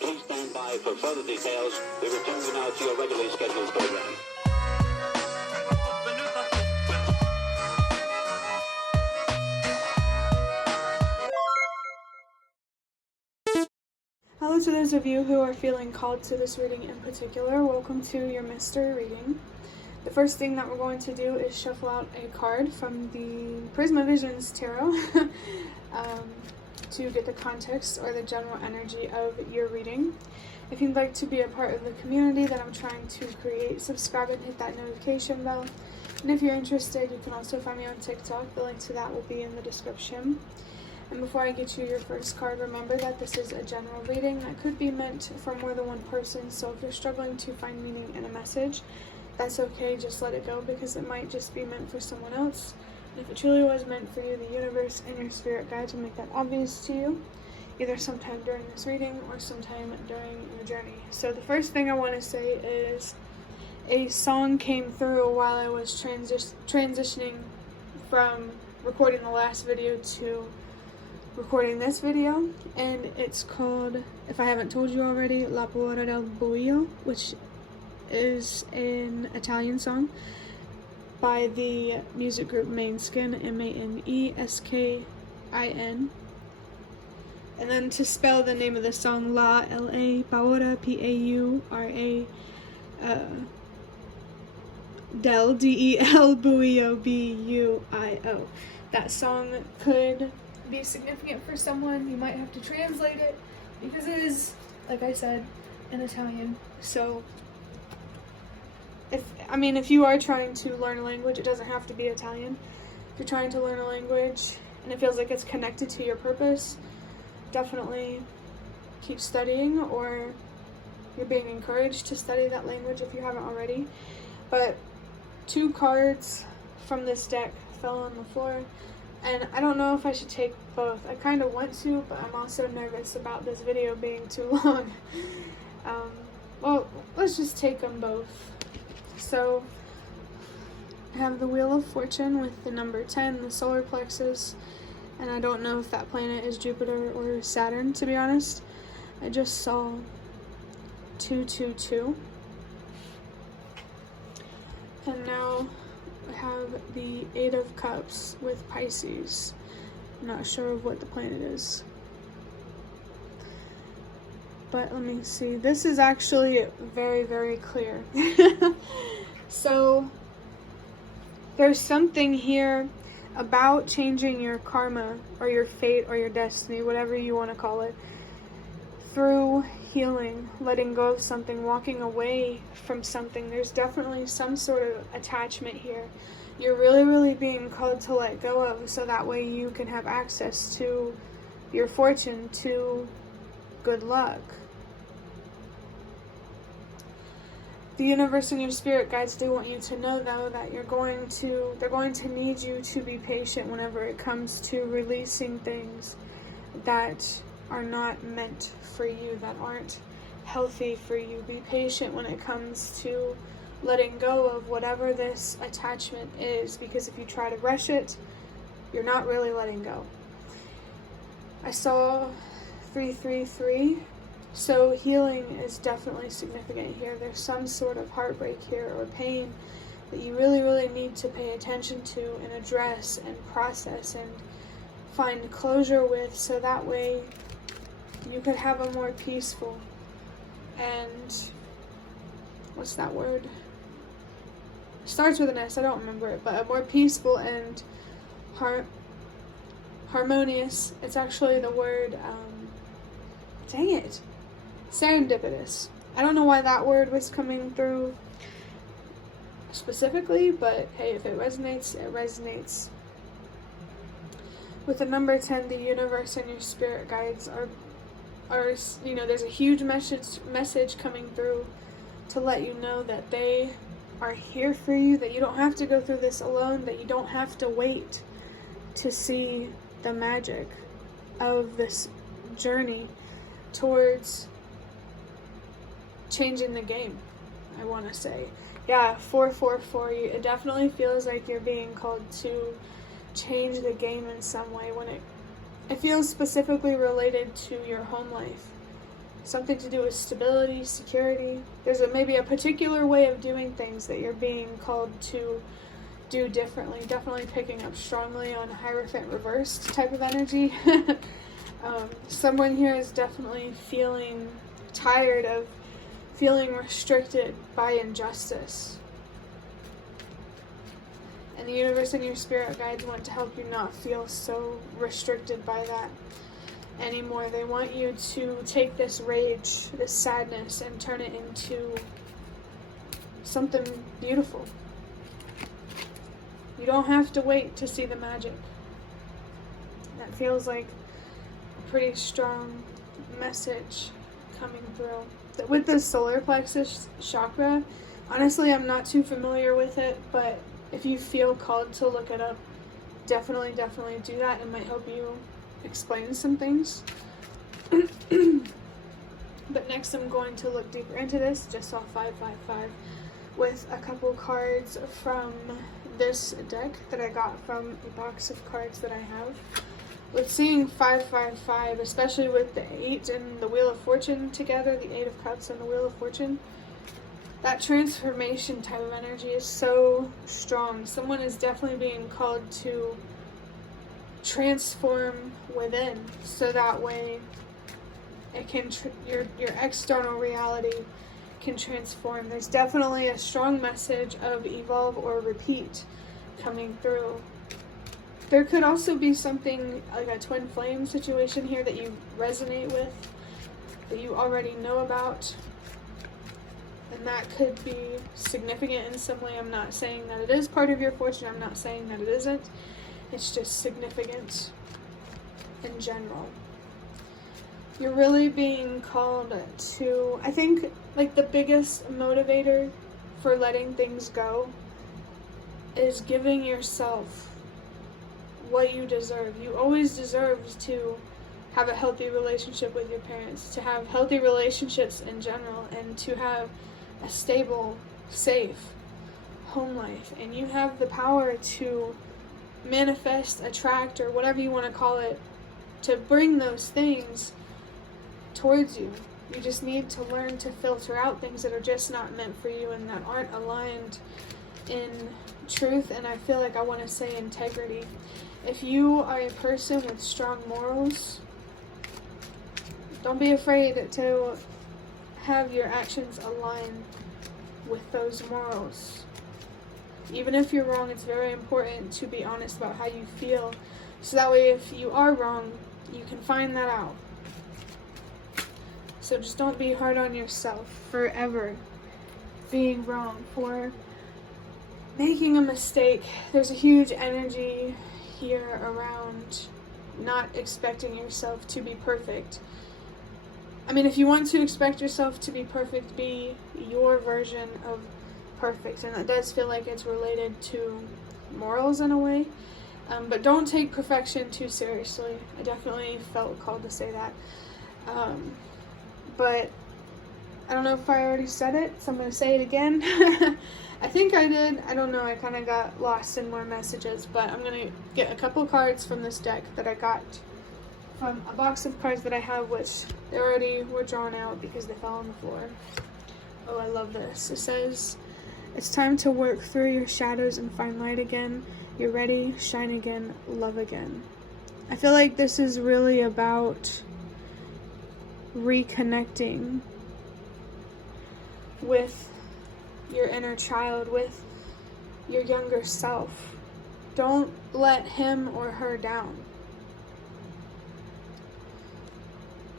Please stand by for further details. We return you now to your regularly scheduled program. Hello to those of you who are feeling called to this reading in particular. Welcome to your mystery reading. The first thing that we're going to do is shuffle out a card from the Prisma Visions Tarot to get the context or the general energy of your reading. If you'd like to be a part of the community that I'm trying to create, subscribe and hit that notification bell. And if you're interested, you can also find me on TikTok. The link to that will be in the description. And before I get you your first card, remember that this is a general reading that could be meant for more than one person. So if you're struggling to find meaning in a message, that's okay, just let it go, because it might just be meant for someone else. And if it truly was meant for you, the universe and your spirit guides will make that obvious to you, either sometime during this reading or sometime during your journey. So the first thing I want to say is a song came through while I was transitioning from recording the last video to recording this video, and it's called, if I haven't told you already, La Paura del Buio, which is an Italian song by the music group Maneskin, Maneskin. And then to spell the name of the song, La L-A Paura, P-A-U-R-A, Del D-E-L Buio, B-U-I-O. That song could be significant for someone. You might have to translate it because it is, like I said, in Italian. So if you are trying to learn a language, it doesn't have to be Italian. If you're trying to learn a language and it feels like it's connected to your purpose, definitely keep studying, or you're being encouraged to study that language if you haven't already. But 2 cards from this deck fell on the floor, and I don't know if I should take both. I kind of want to, but I'm also nervous about this video being too long. Well, let's just take them both. So I have the Wheel of Fortune with the number 10, the solar plexus, and I don't know if that planet is Jupiter or Saturn, to be honest. I just saw 222. And now I have the 8 of Cups with Pisces. I'm not sure of what the planet is, but let me see. This is actually very, very clear. So there's something here about changing your karma or your fate or your destiny, whatever you want to call it, through healing, letting go of something, walking away from something. There's definitely some sort of attachment here you're really, really being called to let go of, so that way you can have access to your fortune, to good luck. The universe and your spirit guides, they want you to know, though, that they're going to need you to be patient whenever it comes to releasing things that are not meant for you, that aren't healthy for you. Be patient when it comes to letting go of whatever this attachment is, because if you try to rush it, you're not really letting go. I saw 333. So healing is definitely significant here. There's some sort of heartbreak here or pain that you really, really need to pay attention to and address and process and find closure with, so that way you could have a more peaceful and, what's that word? Starts with an S, I don't remember it, but a more peaceful and harmonious, it's actually the word, dang it, serendipitous. I don't know why that word was coming through specifically, but hey, if it resonates, it resonates. With the number 10, the universe and your spirit guides are there's a huge message coming through to let you know that they are here for you, that you don't have to go through this alone, that you don't have to wait to see the magic of this journey towards changing the game, I want to say. Yeah, 444, it definitely feels like you're being called to change the game in some way, when it feels specifically related to your home life. something to do with stability, security. There's maybe a particular way of doing things that you're being called to do differently. Definitely picking up strongly on Hierophant reversed type of energy. Someone here is definitely feeling tired of feeling restricted by injustice. And the universe and your spirit guides want to help you not feel so restricted by that anymore. They want you to take this rage, this sadness, and turn it into something beautiful. You don't have to wait to see the magic. That feels like a pretty strong message coming through. With the solar plexus chakra, honestly, I'm not too familiar with it, but if you feel called to look it up, definitely do that. It might help you explain some things. But next I'm going to look deeper into this. Just saw 555 with a couple cards from this deck that I got from a box of cards that I have. With seeing 555, especially with the 8 and the Wheel of Fortune together, the 8 of Cups and the Wheel of Fortune, that transformation type of energy is so strong. Someone is definitely being called to transform within, so that way it can your external reality can transform. There's definitely a strong message of evolve or repeat coming through. There could also be something like a twin flame situation here that you resonate with, that you already know about, and that could be significant in some way. I'm not saying that it is part of your fortune. I'm not saying that it isn't. It's just significant in general. You're really being called to, I think, like the biggest motivator for letting things go is giving yourself what you deserve. You always deserve to have a healthy relationship with your parents, to have healthy relationships in general, and to have a stable, safe home life. And you have the power to manifest, attract, or whatever you want to call it, to bring those things towards you. You just need to learn to filter out things that are just not meant for you and that aren't aligned in truth, and I feel like I want to say integrity. If you are a person with strong morals, don't be afraid to have your actions align with those morals. Even if you're wrong, it's very important to be honest about how you feel, so that way if you are wrong, you can find that out. So just don't be hard on yourself for ever being wrong, for making a mistake. There's a huge energy here around not expecting yourself to be perfect. I mean, if you want to expect yourself to be perfect, be your version of perfect. And that does feel like it's related to morals in a way. But don't take perfection too seriously. I definitely felt called to say that. But I don't know if I already said it, so I'm going to say it again. I think I did. I don't know. I kind of got lost in more messages, but I'm going to get a couple cards from this deck that I got from a box of cards that I have, which they already were drawn out because they fell on the floor. Oh, I love this. It says, it's time to work through your shadows and find light again. You're ready, shine again, love again. I feel like this is really about reconnecting with your inner child, with your younger self. Don't let him or her down.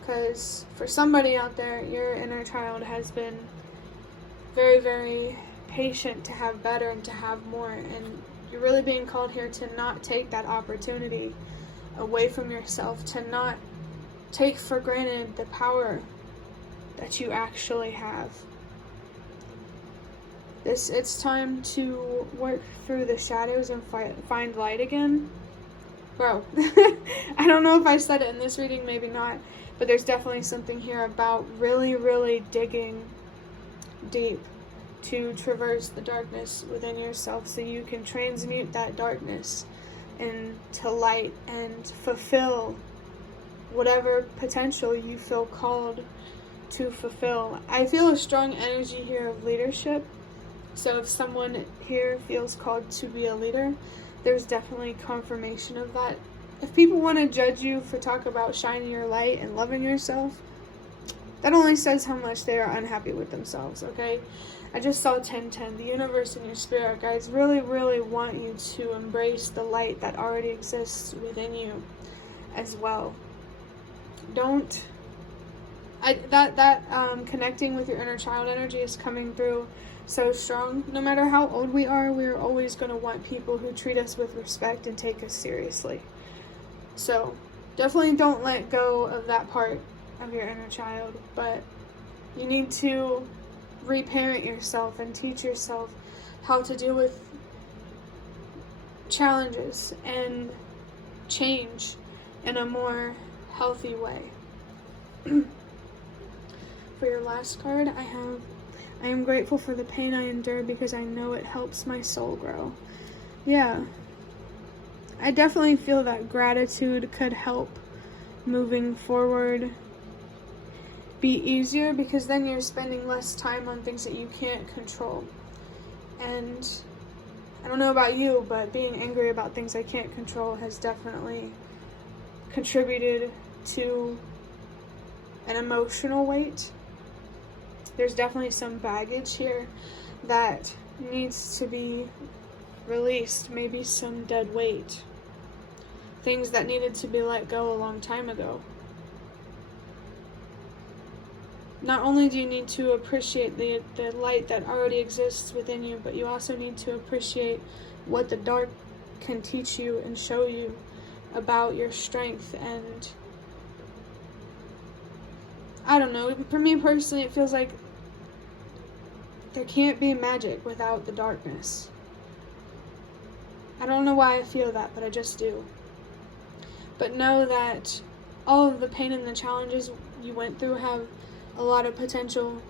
Because for somebody out there, your inner child has been very, very patient to have better and to have more. And you're really being called here to not take that opportunity away from yourself, to not take for granted the power that you actually have. It's time to work through the shadows and find light again. Bro, I don't know if I said it in this reading, maybe not, but there's definitely something here about really, really digging deep to traverse the darkness within yourself so you can transmute that darkness into light and fulfill whatever potential you feel called to fulfill. I feel a strong energy here of leadership. So if someone here feels called to be a leader, there's definitely confirmation of that. If people want to judge you for talk about shining your light and loving yourself, that only says how much they are unhappy with themselves, okay? I just saw 1010. The universe and your spirit guides really, really want you to embrace the light that already exists within you as well. Connecting with your inner child energy is coming through so strong. No matter how old we are, we're always going to want people who treat us with respect and take us seriously. So definitely don't let go of that part of your inner child, but you need to reparent yourself and teach yourself how to deal with challenges and change in a more healthy way. For your last card, I am grateful for the pain I endure because I know it helps my soul grow. Yeah, I definitely feel that gratitude could help moving forward be easier, because then you're spending less time on things that you can't control. And I don't know about you, but being angry about things I can't control has definitely contributed to an emotional weight. There's definitely some baggage here that needs to be released, maybe some dead weight. Things that needed to be let go a long time ago. Not only do you need to appreciate the light that already exists within you, but you also need to appreciate what the dark can teach you and show you about your strength. And I don't know, for me personally, it feels like there can't be magic without the darkness. I don't know why I feel that, but I just do. But know that all of the pain and the challenges you went through have a lot of potential.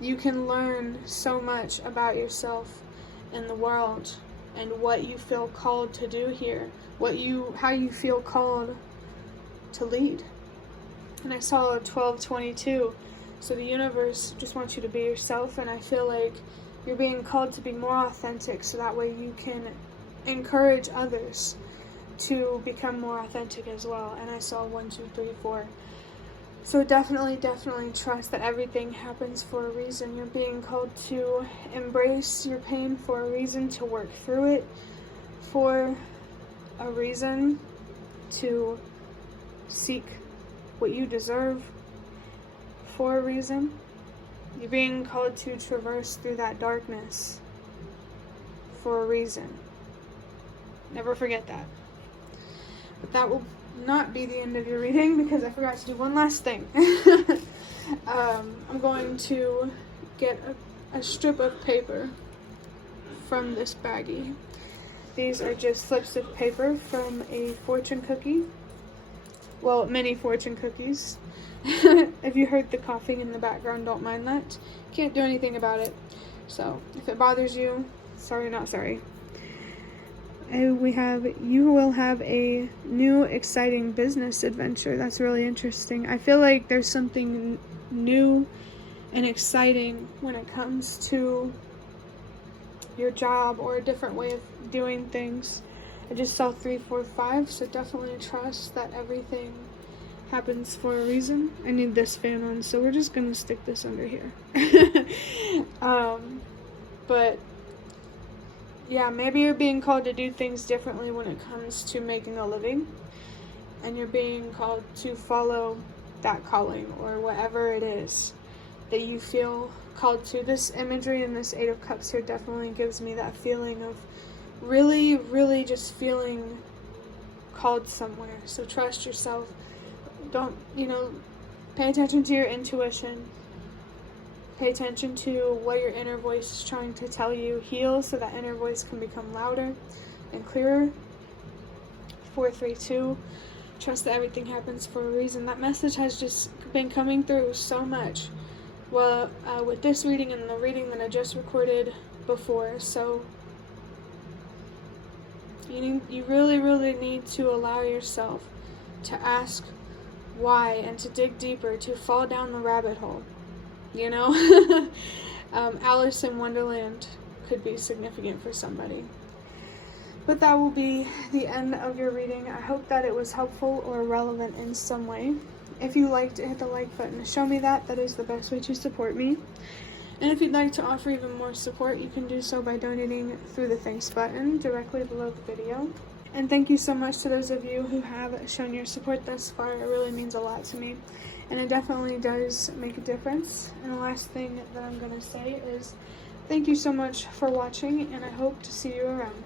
You can learn so much about yourself and the world and what you feel called to do here, how you feel called to lead. And I saw a 1222, so the universe just wants you to be yourself, and I feel like you're being called to be more authentic, so that way you can encourage others to become more authentic as well. And I saw 1, 2, 3, 4. So definitely trust that everything happens for a reason. You're being called to embrace your pain for a reason, to work through it for a reason, to seek what you deserve for a reason. You're being called to traverse through that darkness for a reason. Never forget that. But that will not be the end of your reading, because I forgot to do one last thing. I'm going to get a strip of paper from this baggie. These are just slips of paper from a fortune cookie. Well, many fortune cookies. If you heard the coughing in the background, don't mind that. Can't do anything about it. So, if it bothers you, sorry, not sorry. You will have a new exciting business adventure. That's really interesting. I feel like there's something new and exciting when it comes to your job or a different way of doing things. I just saw 3, 4, 5, so definitely trust that everything happens for a reason. I need this fan on, so we're just gonna stick this under here. But yeah, maybe you're being called to do things differently when it comes to making a living, and you're being called to follow that calling or whatever it is that you feel called to. This imagery in this 8 of Cups here definitely gives me that feeling of really, really just feeling called somewhere. So trust yourself. Don't, pay attention to your intuition. Pay attention to what your inner voice is trying to tell you. Heal so that inner voice can become louder and clearer. 432. Trust that everything happens for a reason. That message has just been coming through so much. Well, with this reading and the reading that I just recorded before. So you really, really need to allow yourself to ask why and to dig deeper, to fall down the rabbit hole. You know? Alice in Wonderland could be significant for somebody. But that will be the end of your reading. I hope that it was helpful or relevant in some way. If you liked it, hit the like button to show me that. That is the best way to support me. And if you'd like to offer even more support, you can do so by donating through the thanks button directly below the video. And thank you so much to those of you who have shown your support thus far. It really means a lot to me. And it definitely does make a difference. And the last thing that I'm going to say is thank you so much for watching, and I hope to see you around.